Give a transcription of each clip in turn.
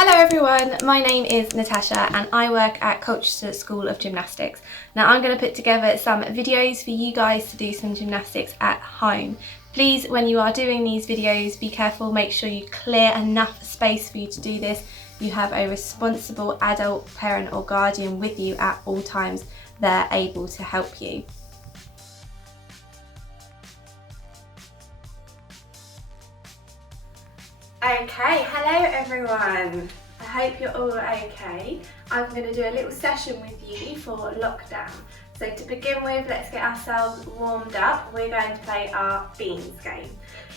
Hello everyone, my name is Natasha and I work at Colchester School of Gymnastics. Now I'm going to put together some videos for you guys to do some gymnastics at home. Please, when you are doing these videos, be careful, make sure you clear enough space for you to do this. You have a responsible adult, parent or guardian with you at all times. They're able to help you. Okay, hello everyone. I hope you're all okay. I'm going to do a little session with you for lockdown. So to begin with, let's get ourselves warmed up. We're going to play our beans game.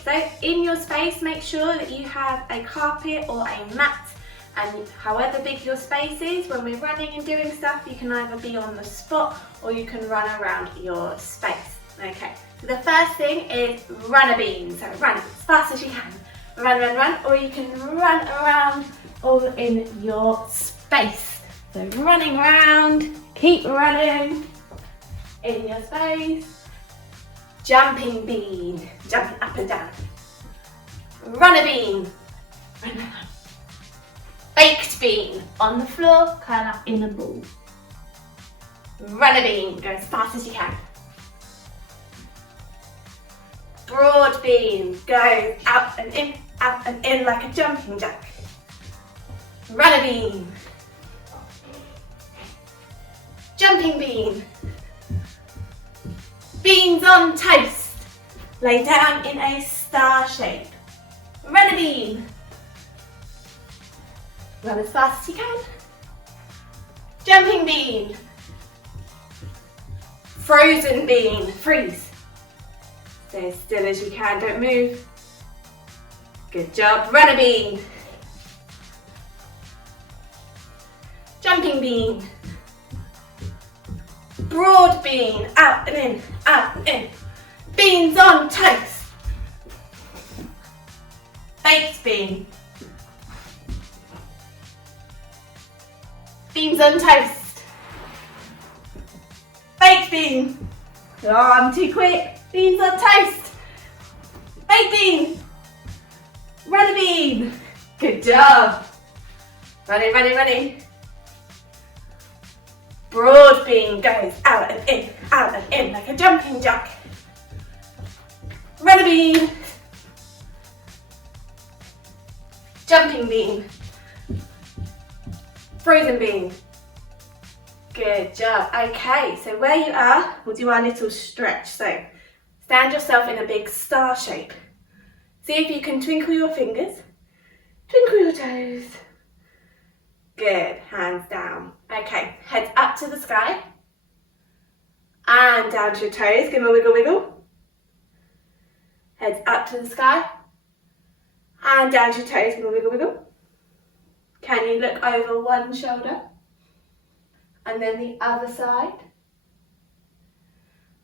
So in your space, make sure that you have a carpet or a mat, and however big your space is, when we're running and doing stuff, you can either be on the spot or you can run around your space. Okay, so the first thing is run a bean. So run as fast as you can. Run, run, run, or you can run around all in your space. So running around, keep running in your space. Jumping bean, jumping up and down. Run a bean, run, run, run. Baked bean, on the floor, curl up in a ball. Run a bean, go as fast as you can. Broad bean, go out and in like a jumping jack. Run a bean. Jumping bean. Beans on toast. Lay down in a star shape. Run a bean. Run as fast as you can. Jumping bean. Frozen bean, freeze. Stay as still as you can, don't move. Good job, run a bean. Jumping bean. Broad bean, out and in, out and in. Beans on toast. Baked bean. Beans on toast. Baked bean. Oh, I'm too quick. Beans on toast. Baked bean. Run a bean. Good job. Running, running, running. Broad bean goes out and in like a jumping jack. Run a bean. Jumping bean. Frozen bean. Good job. Okay, so where you are, we'll do our little stretch. So stand yourself in a big star shape. See if you can twinkle your fingers, twinkle your toes. Good, hands down. Okay, heads up to the sky and down to your toes. Give them a wiggle, wiggle. Heads up to the sky and down to your toes. Give them a wiggle, wiggle. Can you look over one shoulder and then the other side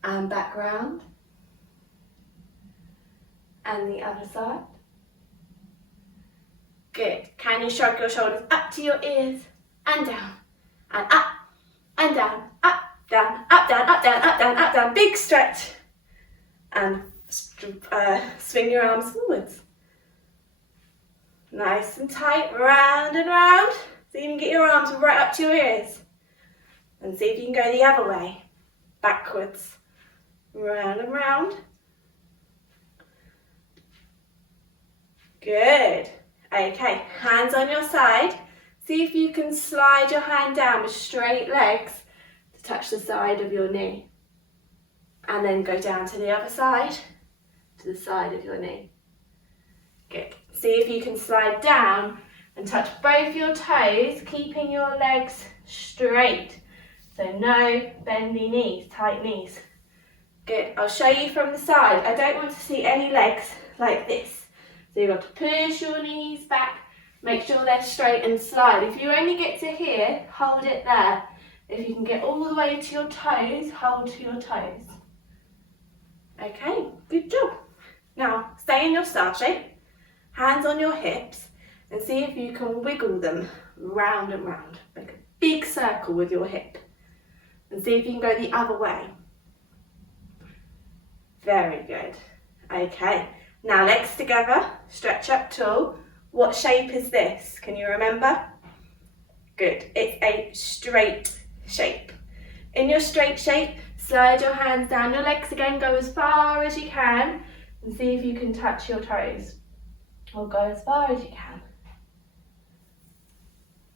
and back round? And the other side. Good. Can you shrug your shoulders up to your ears and down and up and down, up, down, up, down, up, down, up, down, up, down. Big stretch. And swing your arms forwards. Nice and tight, round and round. So you can get your arms right up to your ears. And see if you can go the other way. Backwards. Round and round. Good. Okay, hands on your side. See if you can slide your hand down with straight legs to touch the side of your knee. And then go down to the other side, to the side of your knee. Good. See if you can slide down and touch both your toes, keeping your legs straight. So no bendy knees, tight knees. Good. I'll show you from the side. I don't want to see any legs like this. So you've got to push your knees back, make sure they're straight and slide. If you only get to here, hold it there. If you can get all the way to your toes, hold to your toes. Okay, good job. Now, stay in your star shape, hands on your hips, and see if you can wiggle them round and round. Make a big circle with your hip. And see if you can go the other way. Very good. Okay. Now legs together, stretch up tall, What shape is this? Can you remember? Good. It's a straight shape. In your straight shape, slide your hands down your legs again, go as far as you can and see if you can touch your toes. Or go as far as you can.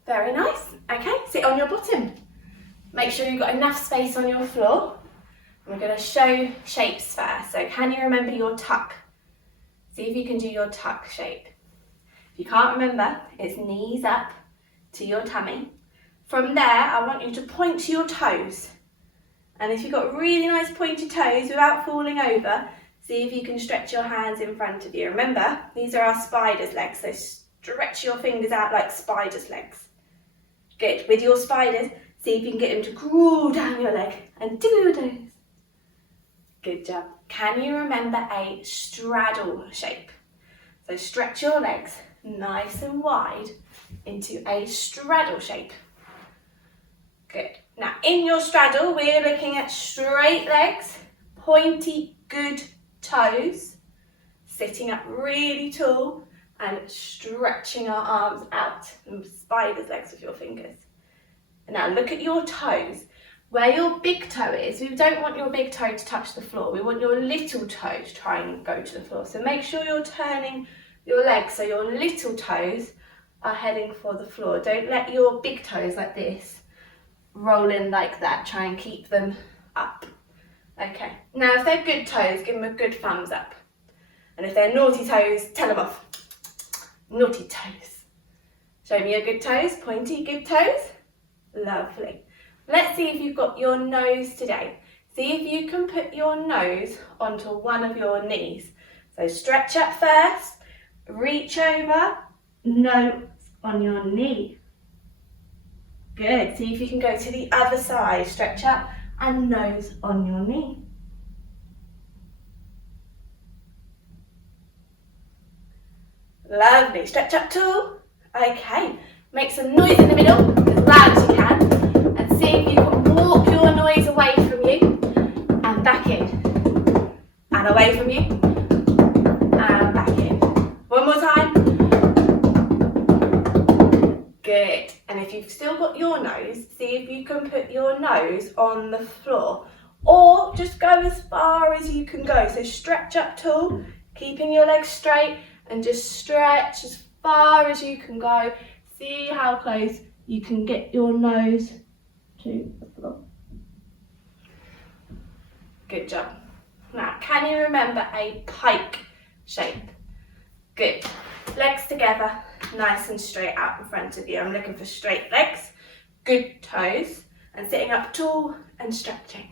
Very nice. Okay, sit on your bottom. Make sure you've got enough space on your floor. We're going to show shapes first. So can you remember your tuck? See if you can do your tuck shape. If you can't remember, it's knees up to your tummy. From there, I want you to point to your toes. And if you've got really nice pointed toes without falling over, see if you can stretch your hands in front of you. Remember, these are our spider's legs, so stretch your fingers out like spider's legs. Good. With your spiders, see if you can get them to crawl down your leg and tickle your toes. Good job. Can you remember a straddle shape? So stretch your legs nice and wide into a straddle shape. Good. Now in your straddle, we're looking at straight legs, pointy, good toes, sitting up really tall and stretching our arms out and spider's legs with your fingers. And now look at your toes. Where your big toe is, we don't want your big toe to touch the floor. We want your little toe to try and go to the floor. So make sure you're turning your legs so your little toes are heading for the floor. Don't let your big toes like this roll in like that. Try and keep them up. Okay, now if they're good toes, give them a good thumbs up. And if they're naughty toes, tell them off. Naughty toes. Show me your good toes, pointy good toes. Lovely. Let's see if you've got your nose today. See if you can put your nose onto one of your knees. So stretch up first, reach over, nose on your knee. Good. See if you can go to the other side. Stretch up and nose on your knee. Lovely. Stretch up tall. Okay. Make some noise in the middle, as loud as you can. And see if you can walk your noise away from you and back in. And away from you and back in. One more time. Good. And if you've still got your nose, see if you can put your nose on the floor. Or just go as far as you can go. So stretch up tall, keeping your legs straight, and just stretch as far as you can go. See how close you can get your nose to the floor. Good job. Now, can you remember a pike shape? Good. Legs together, nice and straight out in front of you. I'm looking for straight legs, good toes, and sitting up tall and stretching.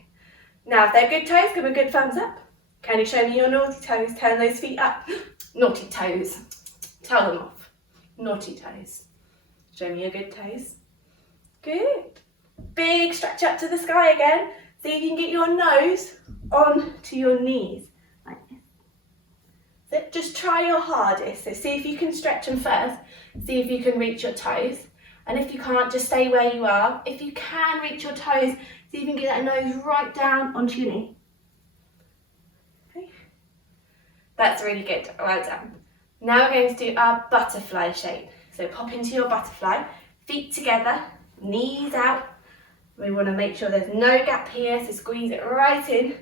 Now, if they're good toes, give them a good thumbs up. Can you show me your naughty toes? Turn those feet up. Naughty toes. Tell them off. Naughty toes. Show me your good toes. Good. Big stretch up to the sky again. See if you can get your nose onto your knees. Like this. So just try your hardest. So see if you can stretch them first. See if you can reach your toes. And if you can't, just stay where you are. If you can reach your toes, see if you can get that nose right down onto your knee. Okay. That's really good. Well done. Now we're going to do our butterfly shape. So pop into your butterfly, feet together, knees out. We want to make sure there's no gap here, so squeeze it right in.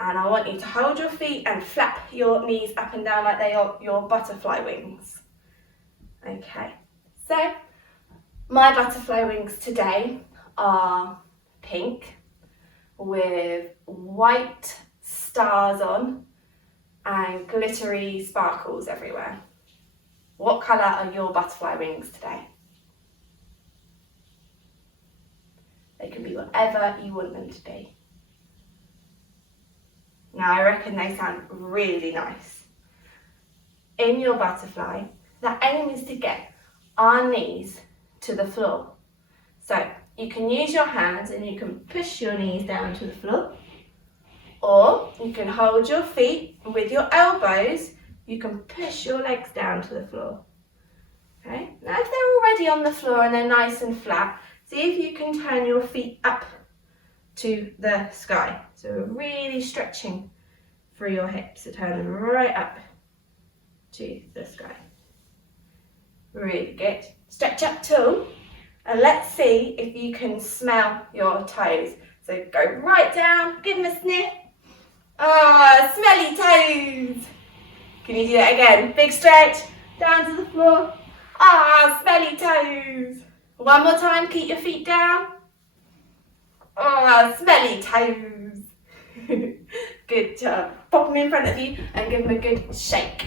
And I want you to hold your feet and flap your knees up and down like they are your butterfly wings. Okay, so my butterfly wings today are pink with white stars on and glittery sparkles everywhere. What colour are your butterfly wings today? They can be whatever you want them to be. Now I reckon they sound really nice. In your butterfly, the aim is to get our knees to the floor. So you can use your hands and you can push your knees down to the floor, or you can hold your feet and with your elbows you can push your legs down to the floor. Okay, now if they're already on the floor and they're nice and flat, see if you can turn your feet up to the sky. So we're really stretching through your hips, so turn them right up to the sky. Really good. Stretch up tall, and let's see if you can smell your toes. So go right down, give them a sniff. Ah, smelly toes. Can you do that again? Big stretch, down to the floor. Ah, smelly toes. One more time, keep your feet down. Ah, smelly toes. Good job. Pop them in front of you and give them a good shake.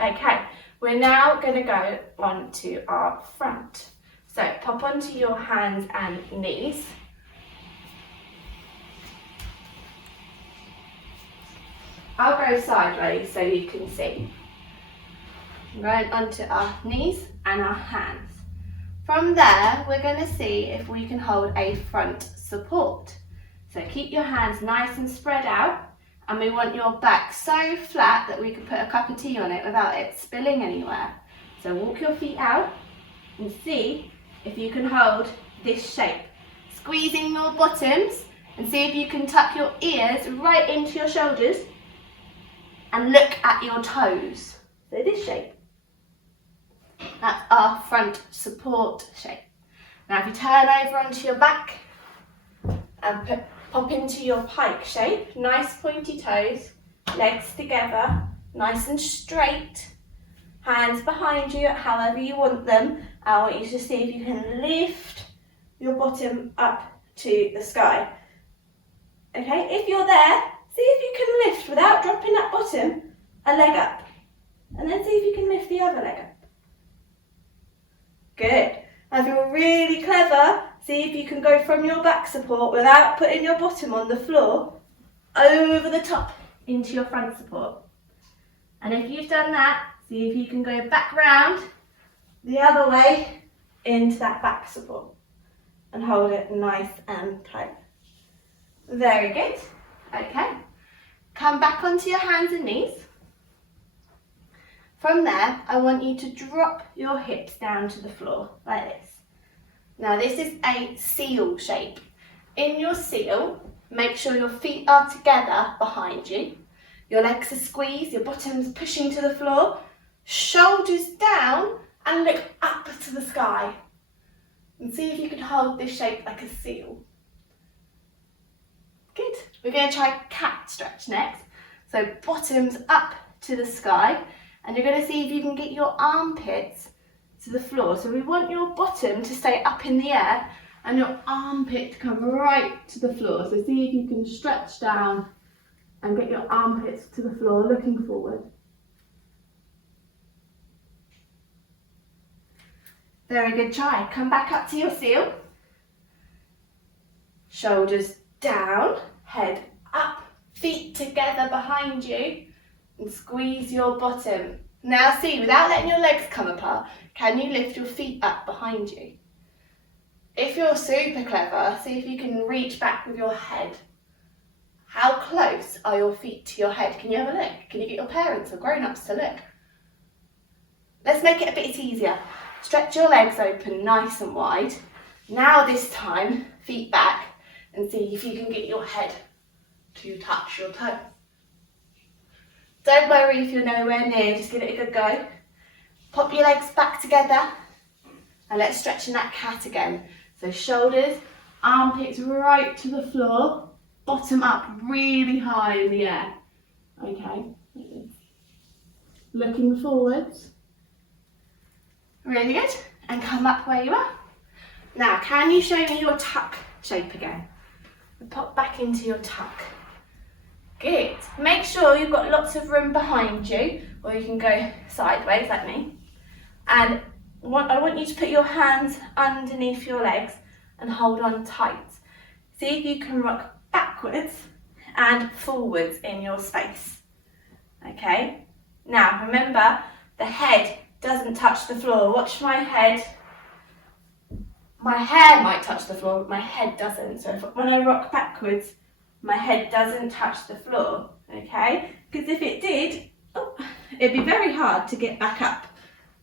Okay, we're now going to go on to our front. So pop onto your hands and knees. I'll go sideways so you can see. Going onto our knees and our hands. From there, we're going to see if we can hold a front support. So keep your hands nice and spread out, and we want your back so flat that we can put a cup of tea on it without it spilling anywhere. So walk your feet out and see if you can hold this shape. Squeezing your bottoms and see if you can tuck your ears right into your shoulders and look at your toes. So this shape. That's our front support shape. Now if you turn over onto your back and pop into your pike shape, nice pointy toes, legs together, nice and straight, hands behind you however you want them. I want you to see if you can lift your bottom up to the sky. Okay, if you're there, see if you can lift without dropping that bottom, a leg up. And then see if you can lift the other leg up. Good. Now if you're really clever, see if you can go from your back support without putting your bottom on the floor, over the top into your front support. And if you've done that, see if you can go back round the other way into that back support and hold it nice and tight. Very good. Okay. Come back onto your hands and knees. From there, I want you to drop your hips down to the floor, like this. Now this is a seal shape. In your seal, make sure your feet are together behind you. Your legs are squeezed, your bottom's pushing to the floor, shoulders down and look up to the sky. And see if you can hold this shape like a seal. Good. We're going to try cat stretch next. So bottoms up to the sky. And you're going to see if you can get your armpits to the floor. So we want your bottom to stay up in the air and your armpit to come right to the floor. So see if you can stretch down and get your armpits to the floor, looking forward. Very good try. Come back up to your seal. Shoulders down, head up, feet together behind you. And squeeze your bottom. Now see, without letting your legs come apart, can you lift your feet up behind you? If you're super clever, see if you can reach back with your head. How close are your feet to your head? Can you have a look? Can you get your parents or grown-ups to look? Let's make it a bit easier. Stretch your legs open nice and wide. Now this time, feet back, and see if you can get your head to touch your toe. Don't worry if you're nowhere near, just give it a good go. Pop your legs back together and let's stretch in that cat again. So shoulders, armpits right to the floor, bottom up really high in the air. Okay, looking forwards. Really good, and come up where you are. Now, can you show me your tuck shape again? Pop back into your tuck. Good. Make sure you've got lots of room behind you, or you can go sideways like me. And I want you to put your hands underneath your legs and hold on tight. See if you can rock backwards and forwards in your space. Okay? Now remember, the head doesn't touch the floor. Watch my head. My hair might touch the floor, but my head doesn't. So when I rock backwards, my head doesn't touch the floor, okay? Because if it did, it'd be very hard to get back up,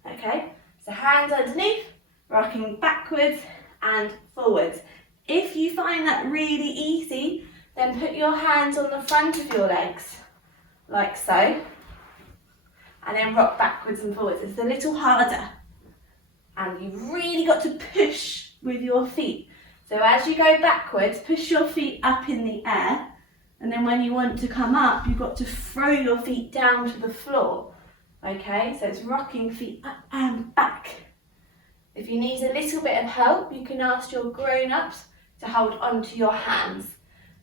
okay? So hands underneath, rocking backwards and forwards. If you find that really easy, then put your hands on the front of your legs, like so, and then rock backwards and forwards. It's a little harder, and you've really got to push with your feet. So as you go backwards, push your feet up in the air, and then when you want to come up, you've got to throw your feet down to the floor. Okay, so it's rocking feet up and back. If you need a little bit of help, you can ask your grown-ups to hold onto your hands.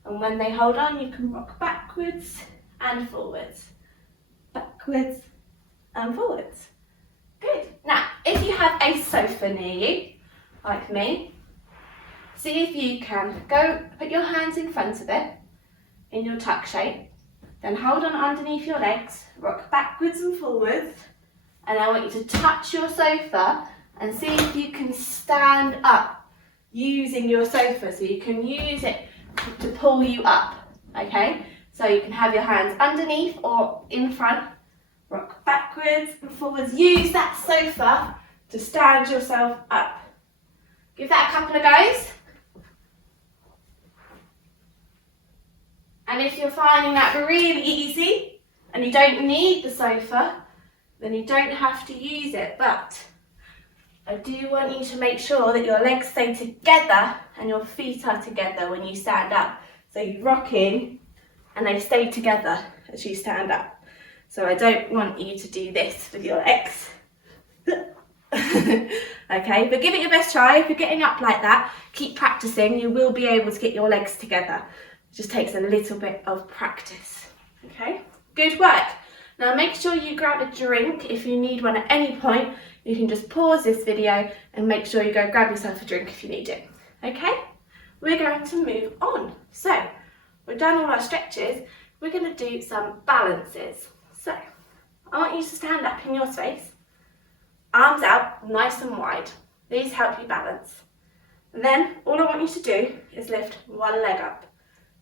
And when they hold on, you can rock backwards and forwards. Backwards and forwards. Good. Now, if you have a sofa near you, like me, see if you can go put your hands in front of it in your tuck shape, then hold on underneath your legs, rock backwards and forwards, and I want you to touch your sofa and see if you can stand up using your sofa, so you can use it to pull you up, okay? So you can have your hands underneath or in front, rock backwards and forwards, use that sofa to stand yourself up. Give that a couple of goes. And if you're finding that really easy and you don't need the sofa, then you don't have to use it, but I do want you to make sure that your legs stay together and your feet are together when you stand up. So you rock in and they stay together as you stand up. So I don't want you to do this with your legs. Okay, but give it your best try. If you're getting up like that, keep practicing. You will be able to get your legs together. It just takes a little bit of practice. Okay, good work. Now make sure you grab a drink. If you need one at any point, you can just pause this video and make sure you go grab yourself a drink if you need it. Okay, we're going to move on. So we've done all our stretches. We're going to do some balances. So I want you to stand up in your space, arms out nice and wide. These help you balance. And then all I want you to do is lift one leg up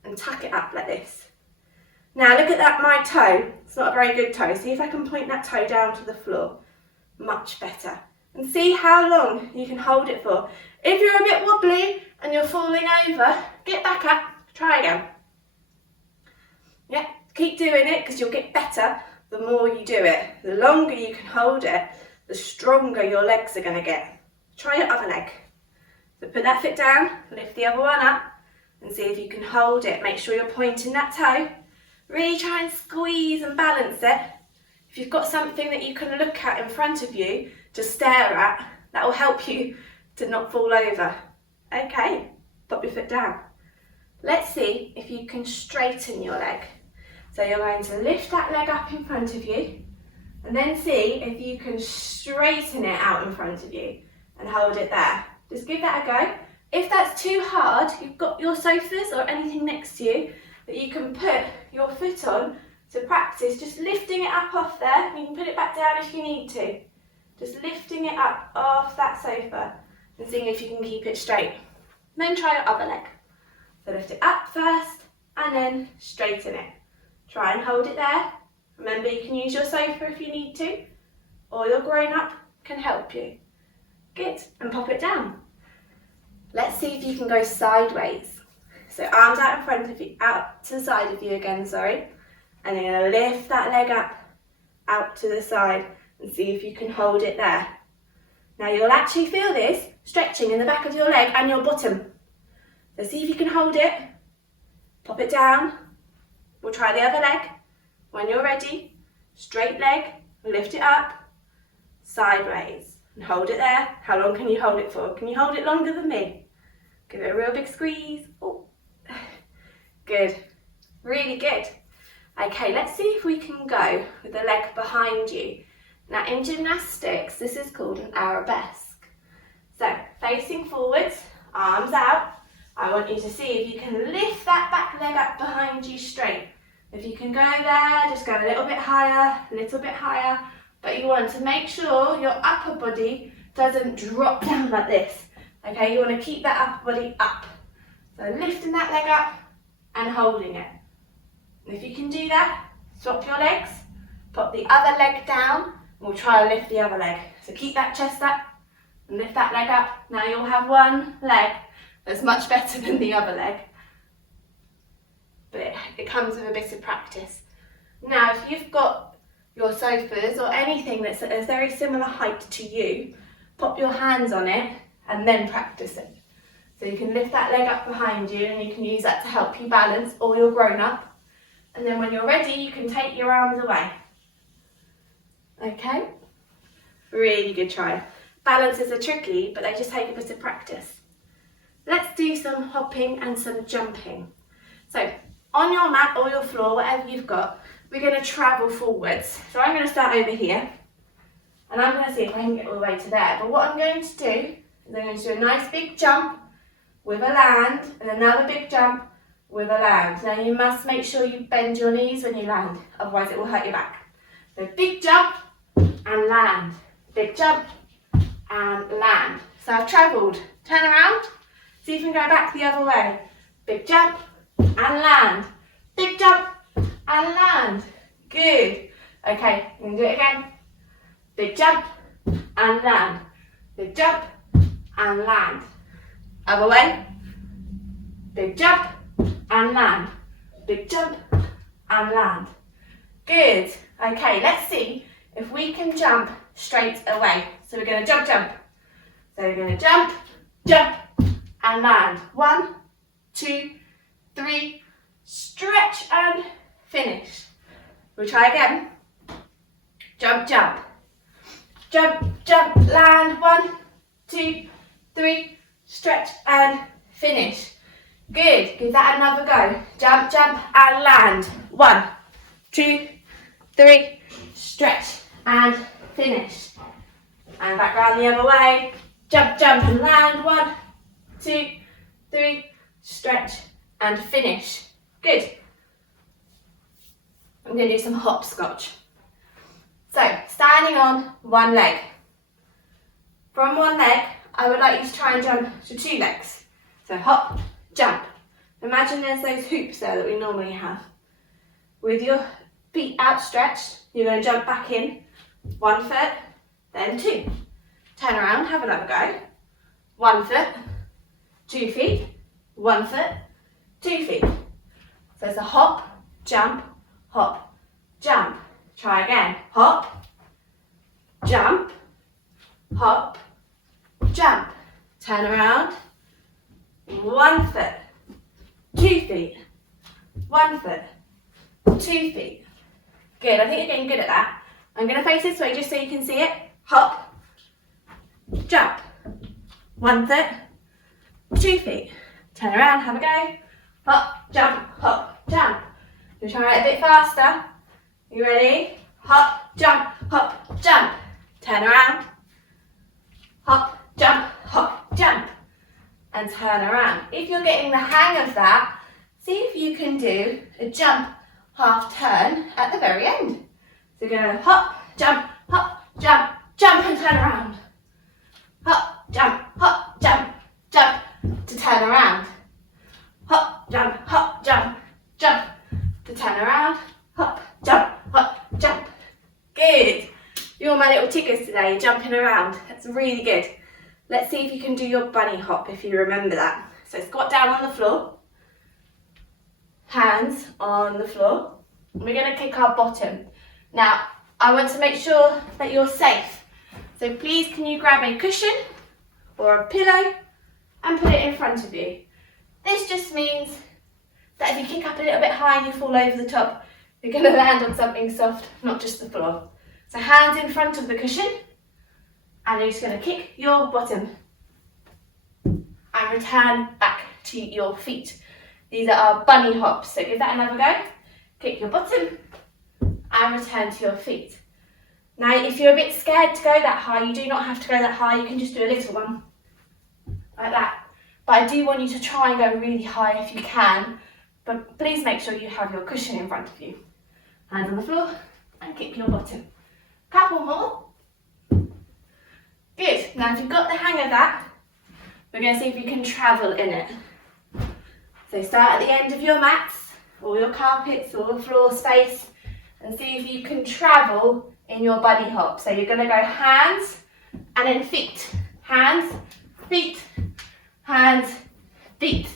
and tuck it up like this. Now look at that, my toe. It's not a very good toe. See if I can point that toe down to the floor. Much better. And see how long you can hold it for. If you're a bit wobbly and you're falling over, get back up, try again. Yeah, keep doing it because you'll get better the more you do it. The longer you can hold it, the stronger your legs are going to get. Try your other leg. So put that foot down, lift the other one up and see if you can hold it. Make sure you're pointing that toe. Really try and squeeze and balance it. If you've got something that you can look at in front of you to stare at, that will help you to not fall over. Okay, pop your foot down. Let's see if you can straighten your leg. So you're going to lift that leg up in front of you and then see if you can straighten it out in front of you and hold it there. Just give that a go. If that's too hard, you've got your sofas or anything next to you that you can put your foot on to practice just lifting it up off there. You can put it back down if you need to. Just lifting it up off that sofa and seeing if you can keep it straight. Then try your other leg. So lift it up first and then straighten it. Try and hold it there. Remember, you can use your sofa if you need to, or your grown-up can help you. Good, and pop it down. Let's see if you can go sideways. So arms out in front of you, out to the side of you again, sorry. And you're going to lift that leg up, out to the side, and see if you can hold it there. Now you'll actually feel this stretching in the back of your leg and your bottom. So see if you can hold it, pop it down. We'll try the other leg. When you're ready, straight leg, lift it up, sideways, and hold it there. How long can you hold it for? Can you hold it longer than me? Give it a real big squeeze. Oh. Good, really good. Okay, let's see if we can go with the leg behind you. Now in gymnastics, this is called an arabesque. So facing forwards, arms out. I want you to see if you can lift that back leg up behind you straight. If you can go there, just go a little bit higher, but you want to make sure your upper body doesn't drop down like this. Okay, you want to keep that upper body up. So lifting that leg up and holding it. And if you can do that, swap your legs, pop the other leg down, and we'll try and lift the other leg. So keep that chest up and lift that leg up. Now you'll have one leg that's much better than the other leg, but it comes with a bit of practice. Now if you've got your sofas or anything that's at a very similar height to you, pop your hands on it and then practice it. So you can lift that leg up behind you and you can use that to help you balance, or you're grown up. And then when you're ready, you can take your arms away. Okay? Really good try. Balances are tricky, but they just take a bit of practice. Let's do some hopping and some jumping. So on your mat or your floor, whatever you've got, we're going to travel forwards. So I'm going to start over here and I'm going to see if I can get all the way to there. But what I'm going to do is I'm going to do a nice big jump with a land and another big jump with a land. Now you must make sure you bend your knees when you land, otherwise it will hurt your back. So big jump and land, big jump and land. So I've travelled, turn around, see if you can go back the other way. Big jump and land, big jump and land. Good. Okay, I'm going to do it again. Big jump and land, big jump and land. Other way. Big jump and land, big jump and land. Good. Okay, let's see if we can jump straight away. So we're going to jump, jump. So we're going to jump, jump and land. 1, 2, 3, stretch and finish. We'll try again. Jump, jump. Jump, jump, land. 1, 2, 3, stretch and finish. Good. Give that another go. Jump, jump and land. 1, 2, 3, stretch and finish. And back round the other way. Jump, jump and land. 1, 2, 3, stretch and finish. Good. I'm going to do some hopscotch. So, standing on one leg. From one leg, I would like you to try and jump to 2 legs. So hop, jump. Imagine there's those hoops there that we normally have. With your feet outstretched, you're going to jump back in. 1 foot, then 2. Turn around, have another go. 1 foot, 2 feet, 1 foot, 2 feet. So it's a hop, jump, jump. Try again. Hop, jump, hop, jump. Turn around. 1 foot, 2 feet, 1 foot, 2 feet. Good, I think you're getting good at that. I'm going to face this way just so you can see it. Hop, jump. 1 foot, 2 feet. Turn around, have a go. Hop, jump, You'll try it a bit faster. You ready? Hop, jump, jump. Turn around. Hop, jump. And turn around. If you're getting the hang of that, see if you can do a jump, half turn at the very end. So go hop, jump, and turn around. Hop, jump, to turn around. Hop, jump, to turn around. Hop, jump. Good. You're my little tiggers today, jumping around. That's really good. Let's see if you can do your bunny hop, if you remember that. So squat down on the floor. Hands on the floor. We're going to kick our bottom. Now, I want to make sure that you're safe. So please, can you grab a cushion or a pillow and put it in front of you. This just means that if you kick up a little bit high and you fall over the top, you're going to land on something soft, not just the floor. So hands in front of the cushion, and you're just going to kick your bottom and return back to your feet. These are our bunny hops, so give that another go. Kick your bottom and return to your feet. Now, if you're a bit scared to go that high, you do not have to go that high, you can just do a little one, like that. But I do want you to try and go really high if you can, but please make sure you have your cushion in front of you. Hands on the floor and kick your bottom. Couple more. Good. Now, if you've got the hang of that, we're going to see if you can travel in it. So start at the end of your mats, or your carpets, or the floor space, and see if you can travel in your bunny hop. So you're going to go hands and then feet. Hands, feet, hands, feet.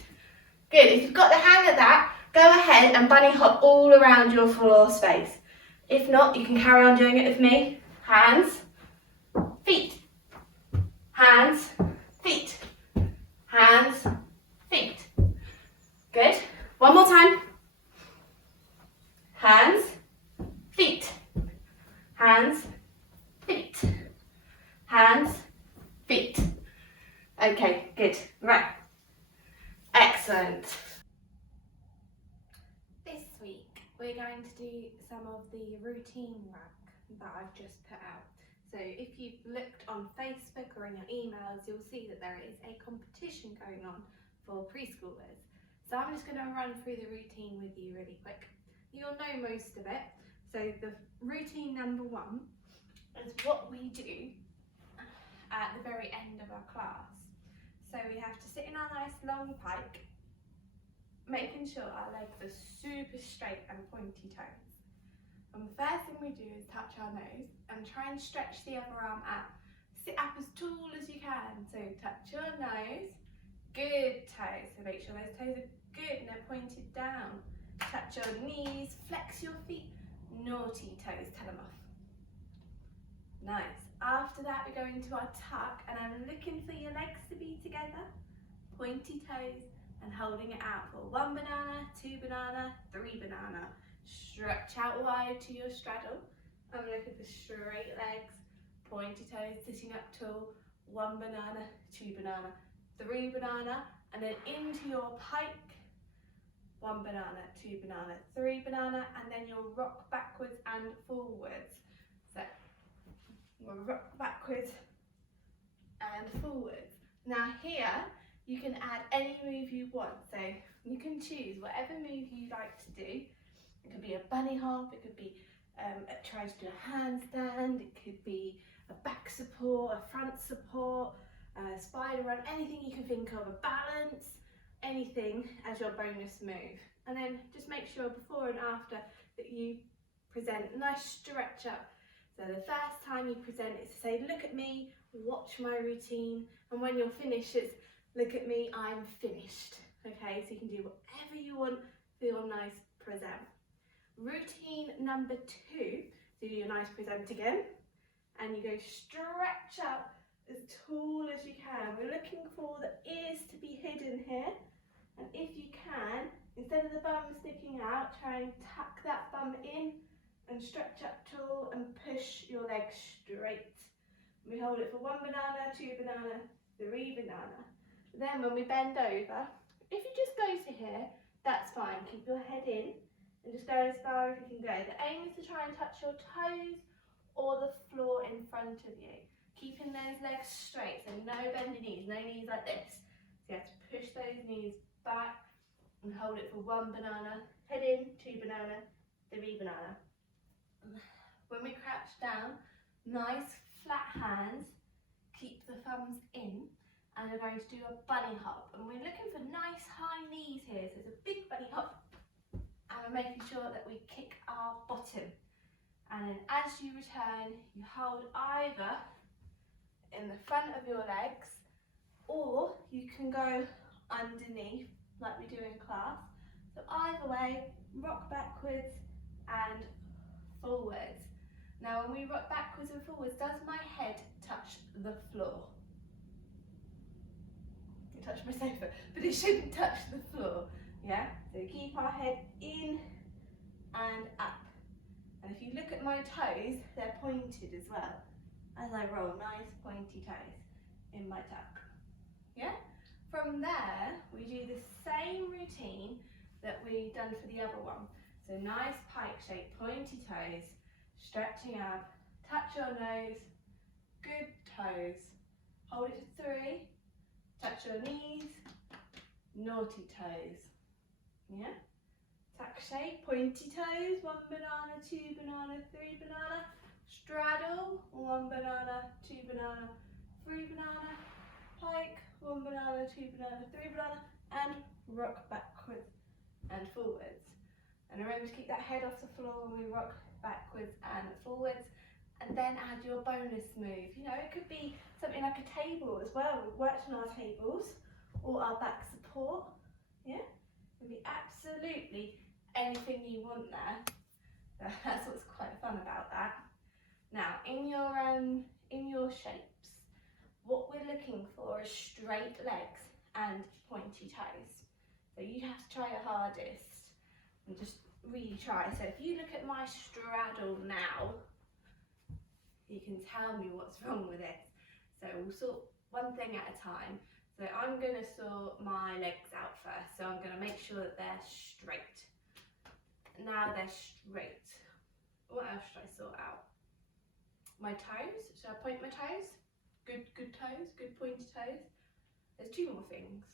Good. If you've got the hang of that, go ahead and bunny hop all around your floor space. If not, you can carry on doing it with me. Hands, feet, hands, feet, hands, feet. Good. One more time. Hands, feet, hands, feet, hands, feet. Okay, good. Right. Excellent. This week we're going to do some of the routine work that I've just put out. So if you've looked on Facebook or in your emails, you'll see that there is a competition going on for preschoolers. So I'm just going to run through the routine with you really quick. You'll know most of it. So the routine number 1 is what we do at the very end of our class. So we have to sit in our nice long pike, making sure our legs are super straight and pointy toes. And the first thing we do is touch our nose and try and stretch the other arm out. Sit up as tall as you can. So touch your nose, good toes. So make sure those toes are good and they're pointed down. Touch your knees, flex your feet, naughty toes, tell them off. Nice. After that we go into our tuck and I'm looking for your legs to be together, pointy toes and holding it out for 1 banana, 2 banana, 3 banana. Stretch out wide to your straddle. I'm looking for straight legs, pointy toes, sitting up tall, 1 banana, 2 banana, 3 banana, and then into your pike, 1 banana, 2 banana, 3 banana, and then you'll rock backwards and forwards. So we'll rock backwards and forwards. Now here you can add any move you want, so you can choose whatever move you like to do. It could be a bunny hop, it could be trying to do a handstand, it could be a back support, a front support, a spider run, anything you can think of, a balance, anything as your bonus move. And then just make sure before and after that you present a nice stretch up. So the first time you present is to say, look at me, watch my routine, and when you're finished it's, look at me, I'm finished. Okay, so you can do whatever you want for your nice present. Routine number 2, do your nice present again, and you go stretch up as tall as you can. We're looking for the ears to be hidden here, and if you can, instead of the bum sticking out, try and tuck that bum in and stretch up tall and push your legs straight. We hold it for 1 banana, 2 banana, 3 banana. Then when we bend over, if you just go to here, that's fine. Keep your head in and just go as far as you can go. The aim is to try and touch your toes or the floor in front of you. Keeping those legs straight, so no bending knees, no knees like this. So you have to push those knees back and hold it for 1 banana, head in, 2 banana, 3 banana. When we crouch down, nice flat hands, keep the thumbs in, and we're going to do a bunny hop. And we're looking for nice high knees here, so it's a big bunny hop. And we're making sure that we kick our bottom. And then as you return, you hold either in the front of your legs, or you can go underneath like we do in class. So either way, rock backwards and forwards. Now when we rock backwards and forwards, does my head touch the floor? It touched my sofa, but it shouldn't touch the floor. Yeah, so keep our head in and up. And if you look at my toes, they're pointed as well. As I roll, nice pointy toes in my tuck. Yeah? From there, we do the same routine that we done for the other one. So nice pike shape, pointy toes, stretching up, touch your nose, good toes. Hold it to 3, touch your knees, naughty toes. Yeah? Tuck shape, pointy toes, 1 banana, 2 banana, 3 banana, straddle, 1 banana, 2 banana, 3 banana, pike, 1 banana, 2 banana, 3 banana, and rock backwards and forwards. And remember to keep that head off the floor when we rock backwards and forwards. And then add your bonus move. You know, it could be something like a table as well. We've worked on our tables or our back support. Yeah? It can be absolutely anything you want there. That's what's quite fun about that. Now, in your shapes, what we're looking for is straight legs and pointy toes. So you have to try your hardest and just really try. So if you look at my straddle now, you can tell me what's wrong with it. So we'll sort one thing at a time. So I'm going to sort my legs out first. So I'm going to make sure that they're straight. Now they're straight. What else should I sort out? My toes. Should I point my toes? Good toes, good pointy toes. There's two more things.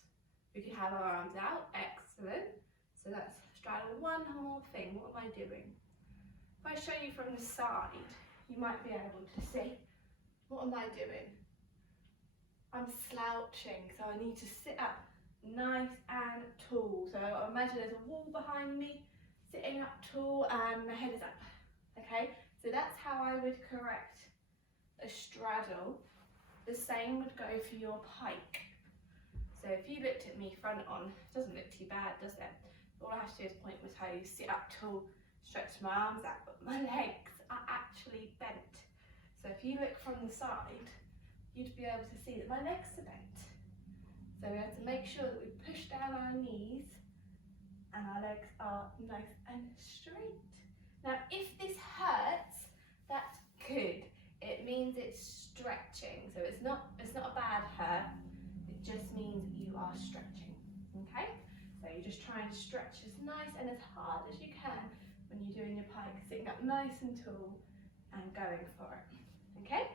We can have our arms out. Excellent. So that's straddle. One more thing. What am I doing? If I show you from the side, you might be able to see. What am I doing? I'm slouching, so I need to sit up nice and tall. So imagine there's a wall behind me, sitting up tall and my head is up. Okay, so that's how I would correct a straddle. The same would go for your pike. So if you looked at me front on, it doesn't look too bad, does it? All I have to do is point my toes, sit up tall, stretch my arms out, but my legs are actually bent. So if you look from the side, you'd be able to see that my legs are bent. So we have to make sure that we push down our knees and our legs are nice and straight. Now if this hurts, that's good. It means it's stretching. So it's not a bad hurt, it just means you are stretching. Okay? So you're just trying to stretch as nice and as hard as you can when you're doing your pike, sitting up nice and tall and going for it. Okay?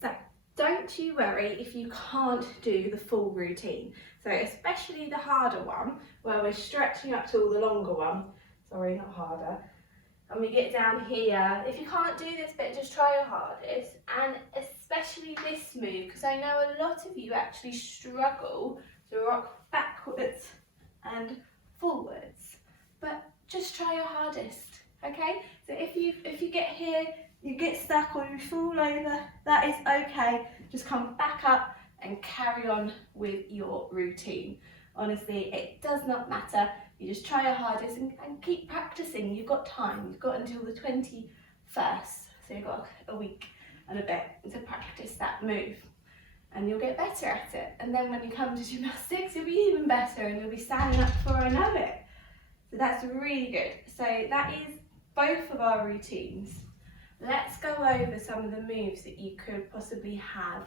So don't you worry if you can't do the full routine. So especially the harder one, where we're stretching up till the longer one, sorry, not harder, and we get down here. If you can't do this bit, just try your hardest, and especially this move, because I know a lot of you actually struggle to rock backwards and forwards, but just try your hardest, okay? So if you get here, you get stuck or you fall over, that is okay. Just come back up and carry on with your routine. Honestly, it does not matter. You just try your hardest and keep practicing. You've got time. You've got until the 21st, so you've got a week and a bit to practice that move. And you'll get better at it. And then when you come to gymnastics, you'll be even better and you'll be standing up before I know it. So that's really good. So that is both of our routines. Let's go over some of the moves that you could possibly have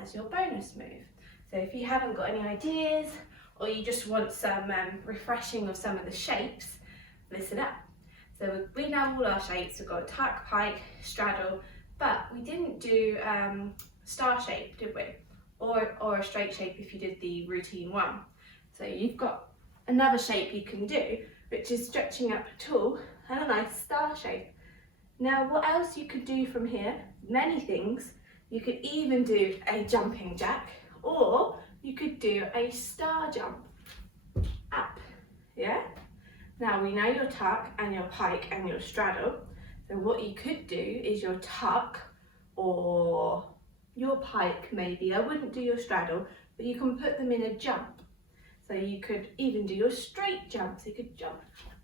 as your bonus move. So if you haven't got any ideas or you just want some refreshing of some of the shapes, listen up. So we know all our shapes. We've got tuck, pike, straddle, but we didn't do star shape, did we? Or a straight shape if you did the routine one. So you've got another shape you can do, which is stretching up tall and a nice star shape. Now what else you could do from here? Many things. You could even do a jumping jack, or you could do a star jump up, yeah? Now we know your tuck and your pike and your straddle. So what you could do is your tuck or your pike maybe. I wouldn't do your straddle, but you can put them in a jump. So you could even do your straight jump. So you could jump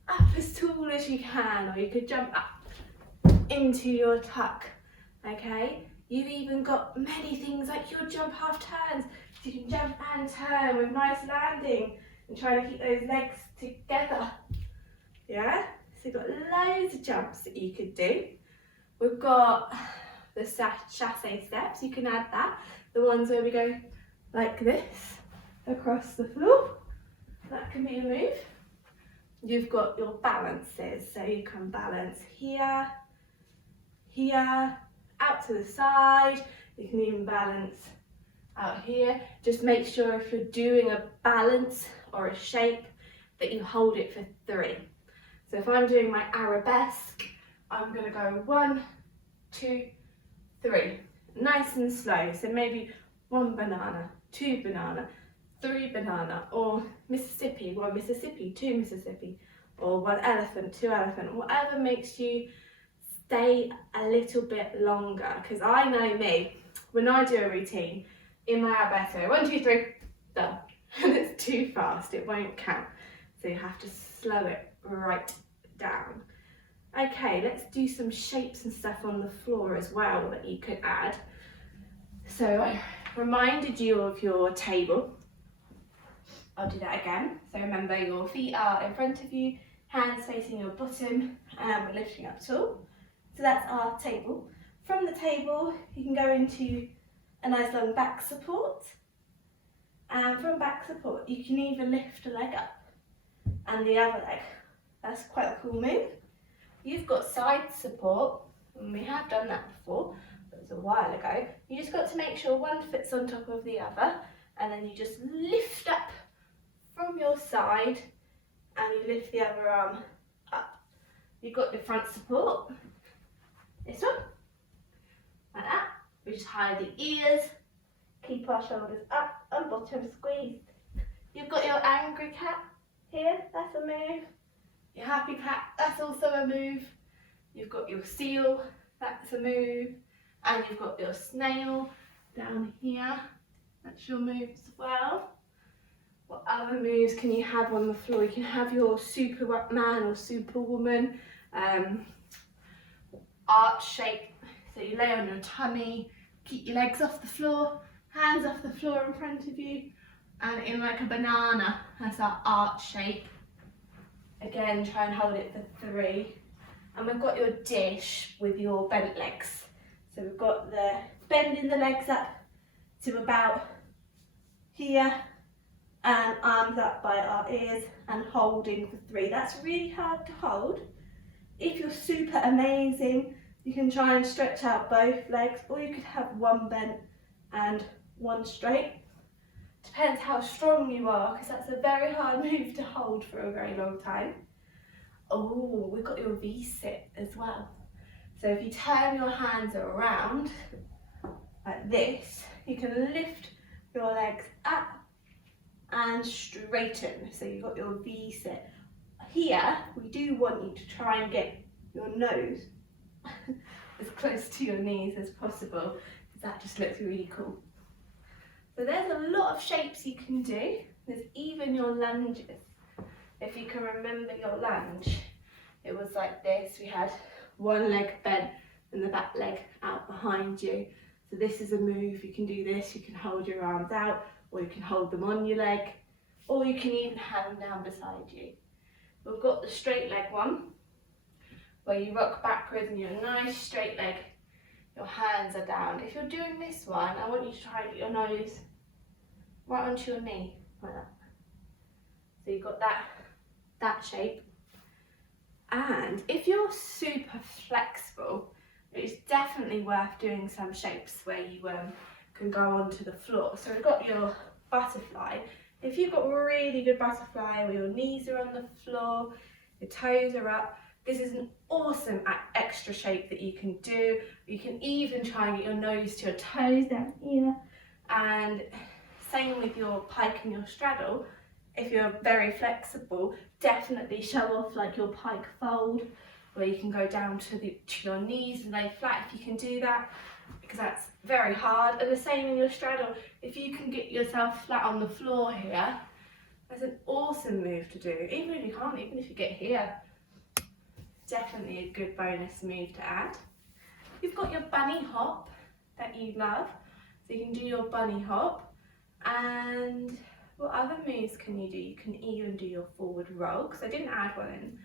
up as tall as you can, or you could jump up into your tuck, okay? You've even got many things like your jump half turns. So you can jump and turn with nice landing and try to keep those legs together, yeah? So you've got loads of jumps that you could do. We've got the chasse steps, you can add that. The ones where we go like this across the floor, that can be a move. You've got your balances, so you can balance here, here, out to the side. You can even balance out here. Just make sure if you're doing a balance or a shape that you hold it for 3. So if I'm doing my arabesque, I'm going to go 1, 2, 3. Nice and slow. So maybe 1 banana, 2 banana, 3 banana, or Mississippi, 1 Mississippi, 2 Mississippi, or 1 elephant, 2 elephant, whatever makes you stay a little bit longer. Because I know me, when I do a routine in my arabesque, 1, 2, 3, done. And it's too fast, it won't count. So you have to slow it right down. Okay, let's do some shapes and stuff on the floor as well that you could add. So I reminded you of your table. I'll do that again. So remember, your feet are in front of you, hands facing your bottom, and we're lifting up tall. So that's our table. From the table, you can go into a nice long back support. And from back support, you can even lift a leg up and the other leg. That's quite a cool move. You've got side support, and we have done that before, but it was a while ago. You just got to make sure one foot's on top of the other, and then you just lift up from your side, and you lift the other arm up. You've got your front support, this one, like that. We just hide the ears, keep our shoulders up and bottom squeezed. You've got your angry cat here, that's a move. Your happy cat, that's also a move. You've got your seal, that's a move. And you've got your snail down here, that's your move as well. What other moves can you have on the floor? You can have your Superman or Superwoman, arch shape. So you lay on your tummy, keep your legs off the floor, hands off the floor in front of you, and in like a banana, that's our arch shape. Again, try and hold it for 3. And we've got your dish with your bent legs. So we've got the bending the legs up to about here, and arms up by our ears and holding for 3. That's really hard to hold. If you're super amazing, you can try and stretch out both legs, or you could have one bent and one straight. Depends how strong you are, because that's a very hard move to hold for a very long time. Oh, we've got your V-sit as well. So if you turn your hands around like this, you can lift your legs up and straighten. So you've got your V-sit. Here, we do want you to try and get your nose as close to your knees as possible, because that just looks really cool. So there's a lot of shapes you can do. There's even your lunges. If you can remember your lunge, it was like this. We had one leg bent and the back leg out behind you. So this is a move. You can do this. You can hold your arms out, or you can hold them on your leg, or you can even have them down beside you. We've got the straight leg one, where you rock backwards and you're a nice straight leg. Your hands are down. If you're doing this one, I want you to try and get your nose right onto your knee, like that. So you've got that shape. And if you're super flexible, it's definitely worth doing some shapes where you can go onto the floor. So we've got your butterfly. If you've got a really good butterfly where your knees are on the floor, your toes are up, this is an awesome extra shape that you can do. You can even try and get your nose to your toes down here. And same with your pike and your straddle. If you're very flexible, definitely show off like your pike fold, where you can go down to your knees and lay flat if you can do that, because that's very hard. And the same in your straddle. If you can get yourself flat on the floor here, that's an awesome move to do. Even if you can't, even if you get here, definitely a good bonus move to add. You've got your bunny hop that you love, so you can do your bunny hop. And what other moves can you do? You can even do your forward roll, because I didn't add one in.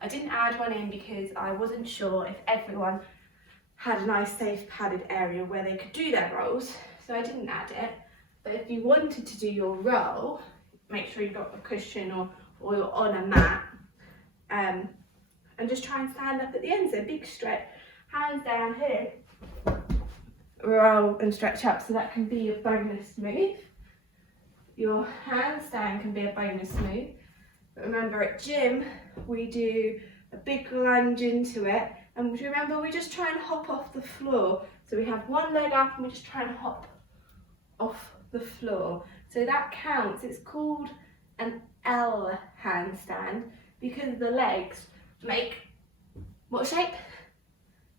I didn't add one in because I wasn't sure if everyone had a nice safe padded area where they could do their rolls, so I didn't add it. But if you wanted to do your roll, make sure you've got a cushion or you're on a mat, and just try and stand up at the end. So big stretch, hands down here, roll and stretch up, so that can be your bonus move. Your handstand can be a bonus move. But remember, at gym, we do a big lunge into it, and remember, we just try and hop off the floor. So we have one leg up and we just try and hop off the floor. So that counts. It's called an L handstand because the legs make what shape?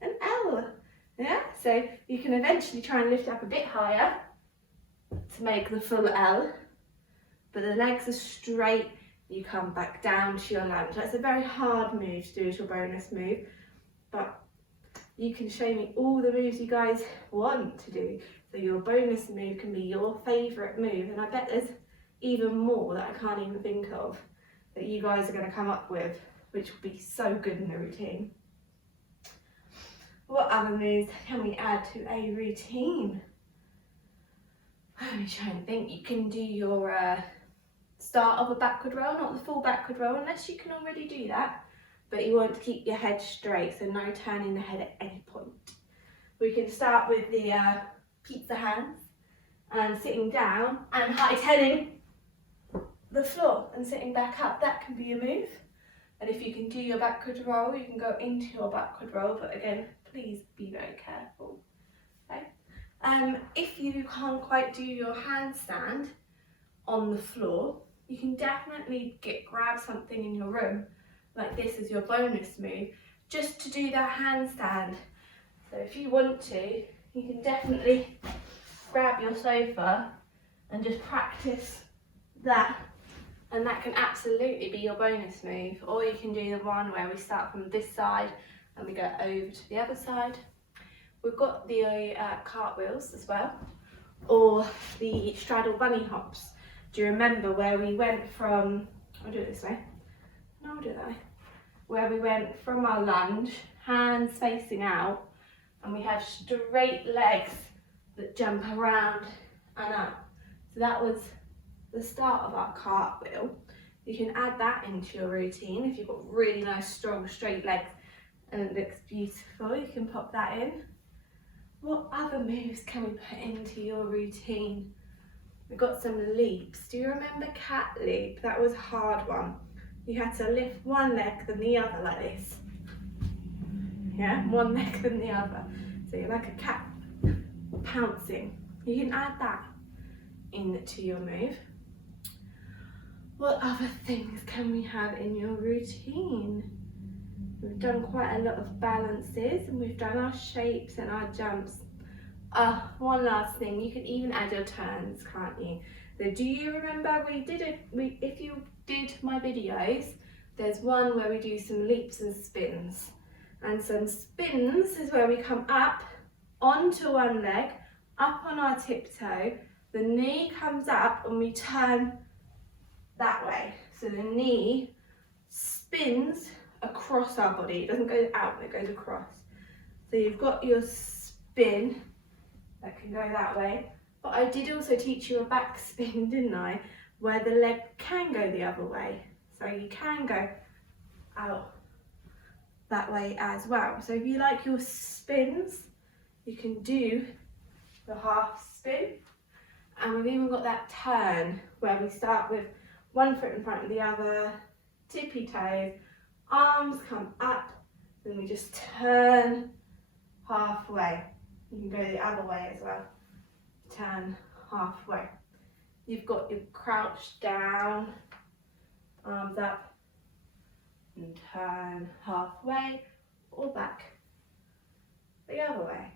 An L. Yeah, so you can eventually try and lift up a bit higher to make the full L, but the legs are straight. you come back down to your lunge. That's a very hard move to do as your bonus move, but you can show me all the moves you guys want to do. So your bonus move can be your favourite move, and I bet there's even more that I can't even think of that you guys are going to come up with, which will be so good in the routine. What other moves can we add to a routine? Let me try and think. You can do your start of a backward roll, not the full backward roll, unless you can already do that, but you want to keep your head straight, so no turning the head at any point. We can start with the pizza hands and sitting down and hightailing the floor and sitting back up. That can be a move. And if you can do your backward roll, you can go into your backward roll, but again, please be very careful. Okay? If you can't quite do your handstand on the floor, you can definitely grab something in your room, like this as your bonus move, just to do that handstand. So if you want to, you can definitely grab your sofa and just practice that, and that can absolutely be your bonus move. Or you can do the one where we start from this side and we go over to the other side. We've got the cartwheels as well, or the straddle bunny hops. Do you remember where we went from, I'll do it this way, no, I'll do it that way, where we went from our lunge, hands facing out, and we have straight legs that jump around and up. So that was the start of our cartwheel. You can add that into your routine if you've got really nice strong straight legs and it looks beautiful. You can pop that in. What other moves can we put into your routine? We've got some leaps. Do you remember cat leap? That was a hard one. You had to lift one leg then the other like this. Yeah, one leg then the other. So you're like a cat pouncing. You can add that into your move. What other things can we have in your routine? We've done quite a lot of balances and we've done our shapes and our jumps. One last thing, you can even add your turns, can't you? So do you remember if you did my videos, there's one where we do some leaps and spins. And some spins is where we come up onto one leg, up on our tiptoe, the knee comes up and we turn that way. So the knee spins across our body. It doesn't go out, it goes across. So you've got your spin that can go that way. But I did also teach you a back spin, didn't I? Where the leg can go the other way. So you can go out that way as well. So if you like your spins, you can do the half spin. And we've even got that turn where we start with one foot in front of the other, tippy toes, arms come up, then we just turn halfway. You can go the other way as well, turn halfway. You've got your crouch down, arms up, and turn halfway or back the other way.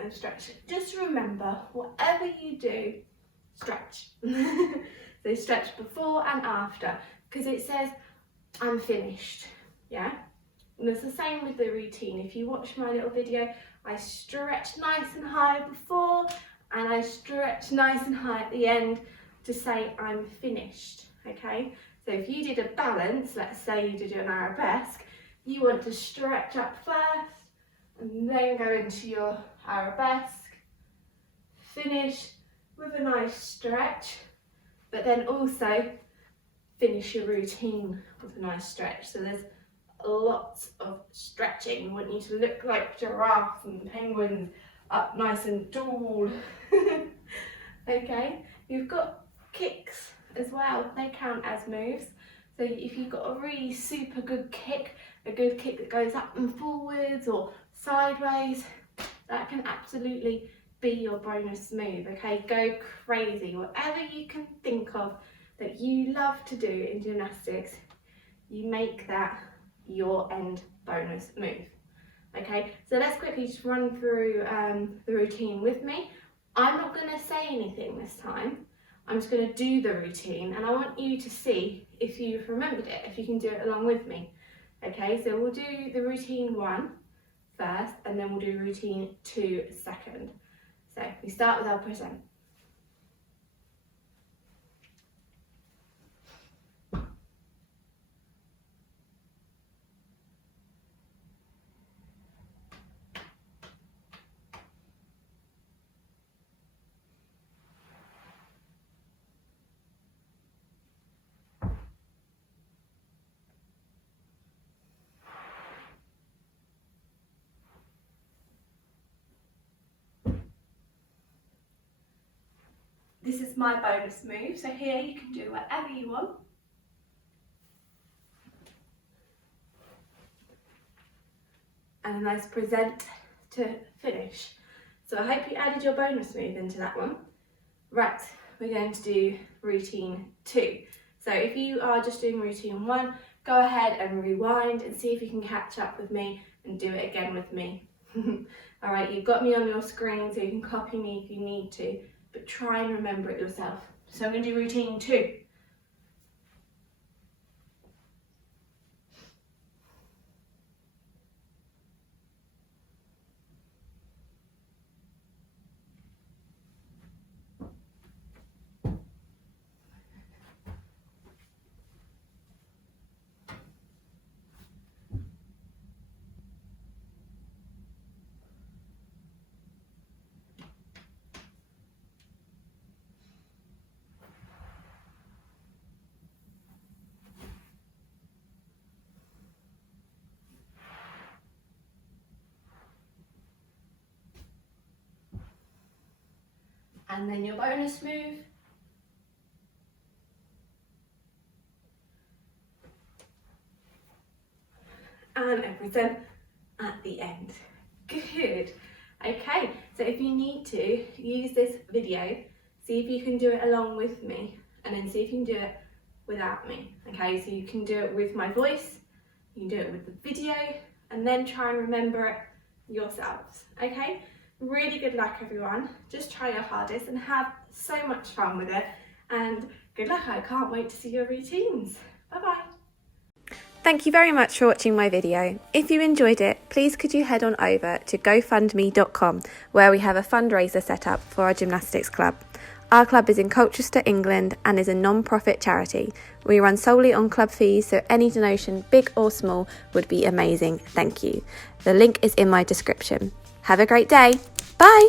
And stretch. Just remember, whatever you do, stretch. So stretch before and after, because it says, I'm finished, yeah? And it's the same with the routine. If you watch my little video, I stretch nice and high before, and I stretch nice and high at the end to say I'm finished, okay? So if you did a balance, let's say you did an arabesque, you want to stretch up first, and then go into your arabesque, finish with a nice stretch, but then also finish your routine with a nice stretch. So there's lots of stretching. We want you to look like giraffes and penguins, up nice and tall. Okay, you've got kicks as well, they count as moves. So if you've got a really super good kick, a good kick that goes up and forwards or sideways, that can absolutely be your bonus move, okay? Go crazy, whatever you can think of that you love to do in gymnastics, you make that your end bonus move, okay? So let's quickly just run through the routine with me. I'm not going to say anything this time. I'm just going to do the routine, and I want you to see if you've remembered it, if you can do it along with me. Okay, so we'll do the routine 1 first, and then we'll do routine 2 second. So we start with our present. This is my bonus move, so here you can do whatever you want. And a nice present to finish. So I hope you added your bonus move into that one. Right, we're going to do routine 2. So if you are just doing routine 1, go ahead and rewind and see if you can catch up with me and do it again with me. Alright, you've got me on your screen so you can copy me if you need to, but try and remember it yourself. So I'm going to do routine 2. And then your bonus move. And everything at the end. Good. Okay, so if you need to, use this video, see if you can do it along with me, and then see if you can do it without me. Okay, so you can do it with my voice, you can do it with the video, and then try and remember it yourselves. Okay, really good luck everyone. Just try your hardest and have so much fun with it, and good luck. I can't wait to see your routines. Bye bye. Thank you very much for watching my video. If you enjoyed it, please could you head on over to gofundme.com, where we have a fundraiser set up for our gymnastics club. Our club is in Colchester, England, and is a non-profit charity. We run solely on club fees, so any donation, big or small, would be amazing. Thank you. The link is in my description. Have a great day. Bye.